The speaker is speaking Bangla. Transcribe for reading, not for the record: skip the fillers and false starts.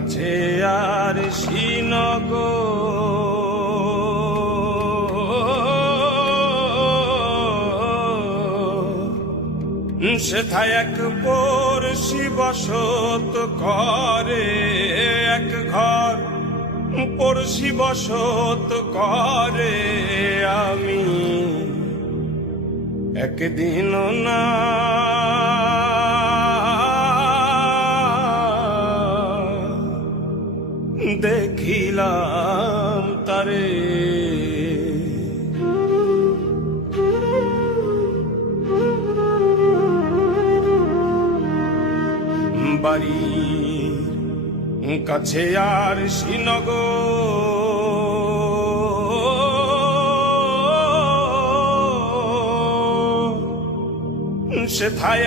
কাছে আর শ্রীনগর সেথায় এক পড়শি বসত করে, এক ঘর পড়শি বসত করে। আমি একদিন না দেখিলাম তারে। বাড়ির কাছে আর শ্রীনগর সেথায়